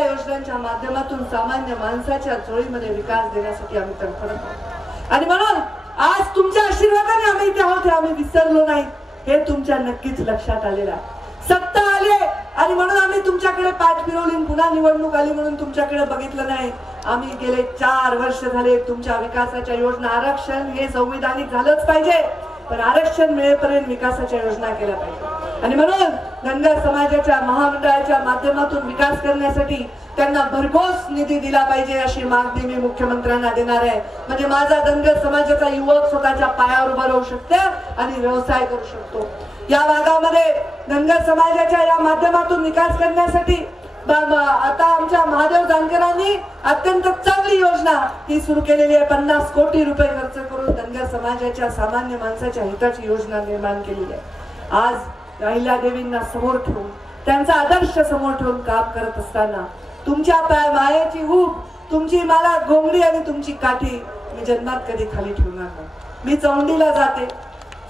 या योजनांच्या माध्यमातून सामान्य माणसाच्या चोळीमध्ये विकास देण्यासाठी आम्ही तडफडत आहोत आणि म्हणून आज तुमच्या आशीर्वादाने आम्ही इथे आहोत हे आम्ही विसरलो नाही हे तुमच्या नक्कीच लक्षात आलेलं आहे सत्ता आले आणि म्हणून आम्ही तुमच्याकडे पाठ फिरवली पुन्हा निवडणूक आली म्हणून तुमच्याकडे बघितलं नाही आम्ही गेले चार वर्ष झाले तुमच्या विकासाच्या योजना आरक्षण हे संविधानिक झालंच पाहिजे पण आरक्षण मिळेपर्यंत विकासाच्या योजना केल्या पाहिजे आणि म्हणून धनगर समाजाच्या महामंडळाच्या माध्यमातून विकास करण्यासाठी त्यांना भरघोस निधी दिला पाहिजे अशी मागणी मी मुख्यमंत्र्यांना देणार आहे. म्हणजे माझा धनगर समाजाचा युवक स्वतःच्या पायावर उभा राहू शकते आणि व्यवसाय करू शकतो. या भागामध्ये धनगर समाजाच्या या माध्यमातून विकास करण्यासाठी आता आमच्या महादेव जानकरांनी अत्यंत योजना ही सुरू केलेली आहे. पन्नास कोटी रुपये खर्च करून धनगर समाजाच्या सामान्य माणसाच्या हिताची योजना निर्माण केलेली आहे. आज अहिल्यादेवींना समोर ठेवून त्यांचा आदर्श समोर ठेवून काम करत असताना तुमच्या मायाची मायेची तुमची मला घोंगडी आणि तुमची काठी मी जन्मात कधी खाली ठेवणार नाही. मी चौंडीला जाते.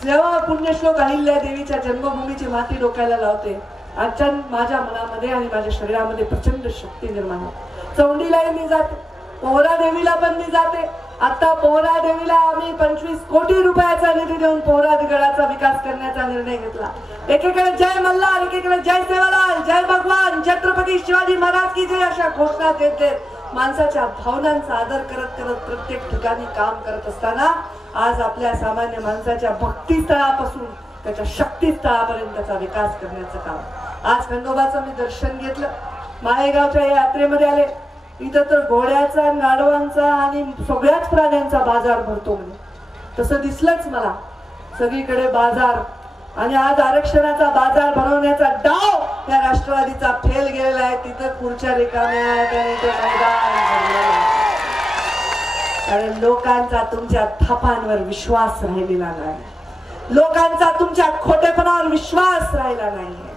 जेव्हा पुण्यश्लोक अहिल्या देवीच्या जन्मभूमीची माती डोक्याला लावते अचानक माझ्या मनामध्ये आणि माझ्या शरीरामध्ये प्रचंड शक्ती निर्माण होते. चौंडीलाही मी जाते. पोहरा देवीला पण मी जाते. आता पोहरा देवीला आम्ही पंचवीस कोटी रुपयाचा निधी देऊन पोहरा गडाचा विकास करण्याचा निर्णय घेतला. एकीकडे जय मल्हार एकीकडे जय सेवालाल जय भगवान छत्रपती शिवाजी महाराज की जय अशा घोषणा देत देत माणसाच्या भावनांचा आदर करत करत प्रत्येक ठिकाणी काम करत असताना आज आपल्या सामान्य माणसाच्या भक्तीस्थळापासून त्याच्या शक्तीस्थळापर्यंतचा विकास करण्याचं काम. आज खंडोबाचं मी दर्शन घेतलं. माळेगावच्या या यात्रेमध्ये आले. इथं तर घोड्याचा गाढवांचा आणि सगळ्याच प्राण्यांचा बाजार भरतो म्हणजे तसं दिसलंच मला. सगळीकडे बाजार आणि आज आरक्षणाचा बाजार भरवण्याचा डाव या राष्ट्रवादीचा फेल गेलेला आहे. तिथं पुढच्या रिकाम्या आणि ते मैदान कारण लोकांचा तुमच्या थापांवर विश्वास राहिलेला नाही. लोकांचा तुमच्या खोटेपणावर विश्वास राहिला नाहीये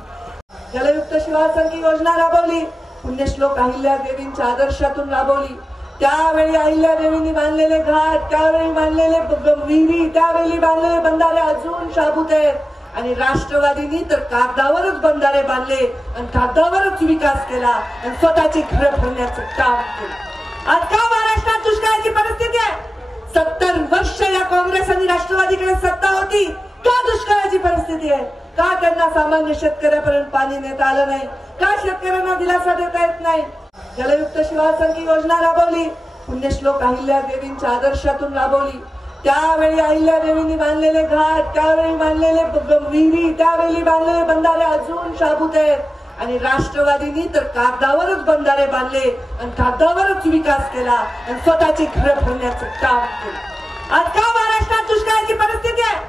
जलयुक्त शिवासंगी योजना राबवली. पुण्यश्लोक अहिल्या देवींच्या आदर्शातून राबवली. त्यावेळी अहिल्या देवींनी बांधलेले घाट त्यावेळी बांधलेले विहिरी त्यावेळी बांधलेले बंधारे अजून शाबूत आहेत. आणि राष्ट्रवादींनी तर कागदावरच बंधारे बांधले आणि कागदावरच विकास केला आणि स्वतःची घरं भरण्याचं काम केलं. आज का महाराष्ट्रात दुष्काळाची परिस्थिती आहे? सत्तर वर्ष या काँग्रेस आणि राष्ट्रवादीकडे सत्ता होती. का दुष्काळाची परिस्थिती आहे? का त्यांना सामान्य शेतकऱ्यापर्यंत पाणी नेता आलं नाही? का शेतकऱ्यांना दिलासा देता येत नाही? जलयुक्त शिवासंगी योजना राबवली. पुण्यश्लोक अहिल्या देवींच्या आदर्शातून राबवली. त्यावेळी अहिल्या देवींनी बांधलेले घाट त्यावेळी बांधलेले विहिरी त्यावेळी बांधलेले बंधारे अजून शाबूत आहेत. आणि राष्ट्रवादीनी तर कागदावरच बंधारे बांधले आणि कागदावरच विकास केला आणि स्वतःची घरं भरण्याचं काम केलं. आज का महाराष्ट्रात दुष्काळाची परिस्थिती आहे?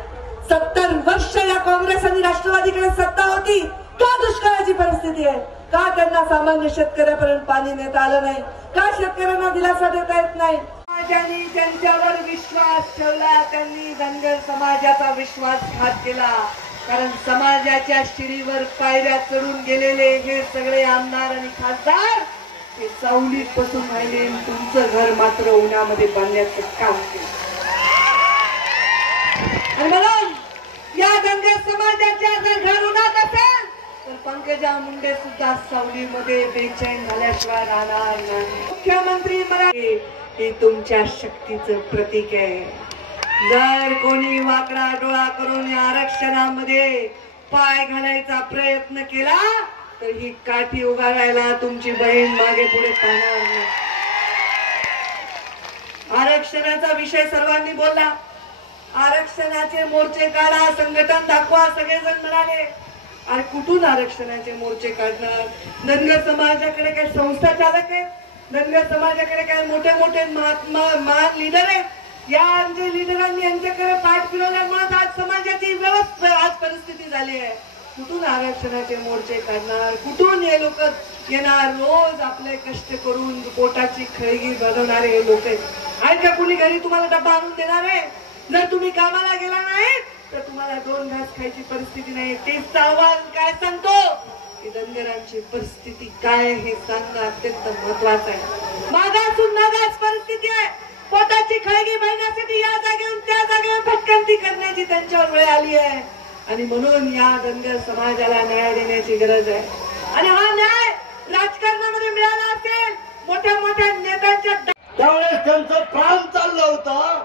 सत्तर वर्ष या काँग्रेस आणि राष्ट्रवादीकडे सत्ता होती. परिस्थिती आहे. का त्यांना सामान्य शेतकऱ्यापर्यंत पाणी नेता आलं नाही? का शेतकऱ्यांना दिलासा देता येत नाही? समाजाने त्यांच्यावर विश्वास ठेवला त्यांनी धनगर समाजाचा विश्वासघात केला. कारण समाजाच्या शिरीवर पायऱ्या चढून गेलेले हे सगळे आमदार आणि खासदार ते सावलीत बसून राहिले तुमचं घर मात्र उन्हामध्ये बांधण्याचं काम केलं. आणि म्हणून या धनगर समाजाच्या जर घर पंकजा मुंडे सुद्धा सावलीमध्ये बेचैन झाल्याशिवाय राहणार नाही. मुख्यमंत्री मराठी हे तुमच्या शक्तीचं प्रतीक आहे. जर कोणी वाकडा डोळा करून या आरक्षणामध्ये पाय घालायचा प्रयत्न केला तर ही काठी उगारायला तुमची बहीण मागे पुढे पाहणार नाही. आरक्षणाचा विषय सर्वांनी बोलला. आरक्षणाचे मोर्चे काढा संघटन दाखवा सगळेजण म्हणाले. अरे कुठून आरक्षणाचे मोर्चे काढणार? धनगर समाजाकडे काही संस्था चालक आहेत? धनगर समाजाकडे काही मोठे मोठे महात्मा महान लिडर आहेत? या जे लिडरांनी यांच्याकडे पाठ फिरवल्यामुळे आज समाजाची व्यवस्था आज परिस्थिती झाली आहे. कुठून आरक्षणाचे मोर्चे काढणार? कुठून हे लोक येणार? रोज आपले कष्ट करून पोटाची खळगी बनवणारे हे लोक आहेत. आहेत का कुणी घरी? तुम्हाला डब्बा आणून देणार आहे? जर तुम्ही कामाला गेला नाही तर तुम्हाला दोन घास खायची परिस्थिती नाही ते आव्हान काय सांगतो? धनगरांची परिस्थिती काय हे सांगणं अत्यंत महत्वाचं आहे. मागास उन्नागास परिस्थिती आहे. पोटाची खळगी महिन्यासाठी या जागेवरून त्या जागेवर भटकंती करण्याची त्यांच्यावर वेळ आली आहे. आणि म्हणून या धनगर समाजाला न्याय देण्याची गरज आहे. आणि हा न्याय राजकारणामध्ये मिळाला असेल मोठ्या मोठ्या नेत्यांच्या त्यावेळेस त्यांचं प्राण चाललं होतं.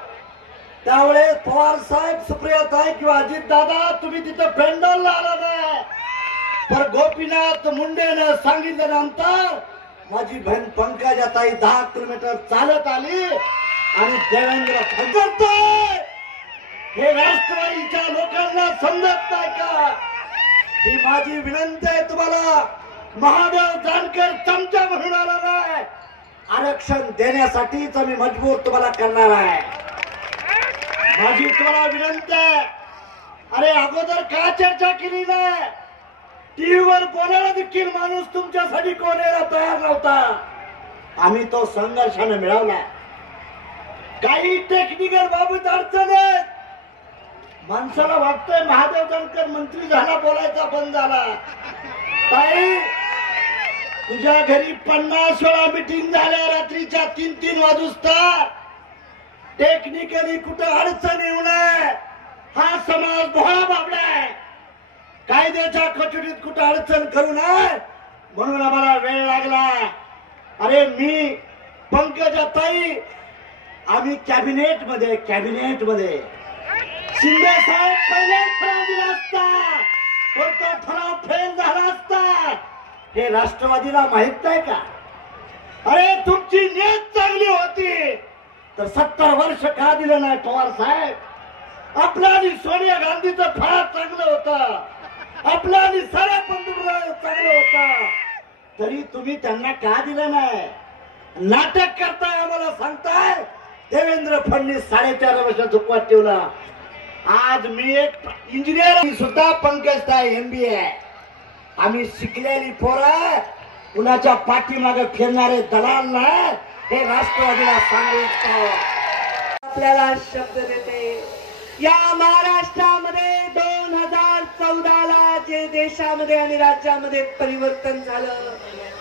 त्यावेळेस पवार साहेब सुप्रियाताई किंवा अजित दादा तुम्ही तिथं पेंडॉलला आला नाही पर गोपीनाथ मुंडेनं सांगितल्यानंतर माझी बहीण पंकजाताई दहा किलोमीटर चालत आली आणि देवेंद्र फडणवीस हे राष्ट्रवादीच्या लोकांना समजत नाही का? ही माझी विनंती आहे तुम्हाला. महादेव जानकर चमचा म्हणून आला नाही आरक्षण देण्यासाठीच मी मजबूर तुम्हाला करणार आहे. माझी तुम्हाला विनंती आहे. अरे अगोदर का चर्चा केली नाही? टीव्हीवर बोलायला देखील माणूस तुमच्यासाठी कोण यायला तयार नव्हता. आम्ही तो संघर्षाने मिळवला. काही टेक्निकल बाबत अडचण आहेत. माणसाला वाटतंय महादेव जानकर मंत्री झाला बोलायचा बंद झाला. ताई तुझ्या घरी पन्नास वेळा मिटिंग झाल्या रात्रीच्या तीन तीन वाजता टेक्निकली कुठं अडचण येऊ नये. हा समाज भोळा बाबलाय कायद्याच्या कचोटीत कुठं अडचण करू नये. म्हणून आम्हाला वेळ लागला. अरे मी पंकजा ताई आम्ही कॅबिनेटमध्ये कॅबिनेटमध्ये शिंदे साहेब पहिले ठराव दिला असता. कोणता ठराव फेल झाला असता. हे राष्ट्रवादीला माहीत नाही का? अरे तुमची नेत चांगली होती. तर सत्तर वर्ष का दिलं नाही पवार साहेब? आपल्या आणि सोनिया गांधीचं फार चांगलं होतं. आपल्या आणि साऱ्या पंतप्रधान चांगलं होतं. तरी तुम्ही त्यांना का दिलं नाही? नाटक करताय आम्हाला सांगताय? देवेंद्र फडणवीस साडेचार वर्षात झुकवात ठेवला. आज मी एक इंजिनियर सुद्धा पंकज एमबीए आम्ही शिकलेली पोरं कुणाच्या पाठीमागे फिरणारे दलाल नाही. हे राष्ट्रवादीला सांगू आपल्याला शब्द देते. या महाराष्ट्रामध्ये दोन हजार चौदाला जे देशामध्ये आणि राज्यामध्ये परिवर्तन झालं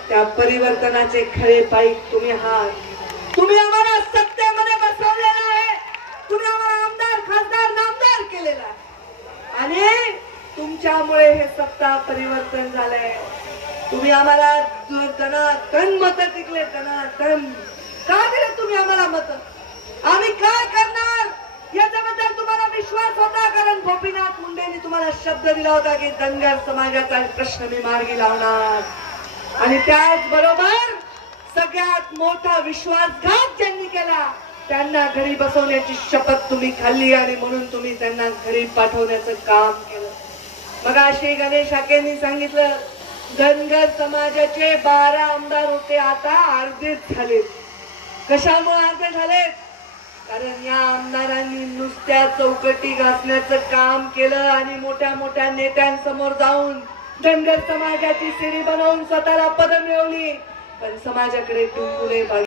त्या परिवर्तनाचे खरे पाईक तुम्ही आहात. तुम्ही आम्हाला सत्तेमध्ये बसवलेला आहे. तुम्ही आम्हाला आमदार खासदार नामदार केलेला आहे. आणि तुमच्यामुळे हे सत्ता परिवर्तन झालंय. तुम्ही आम्हाला दनातन मत टिकले दनातन का दिले तुम्ही आम्हाला मत? आम्ही काय करणार? याच्याबद्दल तुम्हाला विश्वास होता? कारण गोपीनाथ मुंडेंनी तुम्हाला शब्द दिला होता की धनगर समाजाचा प्रश्न मी मार्गी लावणार. आणि त्याचबरोबर सगळ्यात मोठा विश्वासघात ज्यांनी केला त्यांना घरी बसवण्याची शपथ तुम्ही खाल्ली आणि म्हणून तुम्ही त्यांना घरी पाठवण्याचं काम केलं. मग अशी गणेश हाकेंनी सांगितलं धनगर समाजाचे बारा आमदार होते. आता अर्धेच झाले कशामुळे अर्धे झाले कारण या आमदारांनी नुसत्या चौकटी घासण्याचं काम केलं आणि मोठ्या मोठ्या नेत्यांसमोर जाऊन धनगर समाजाची सिरी बनवून स्वतःला पद मिळवली. पण समाजाकडे टुंकुले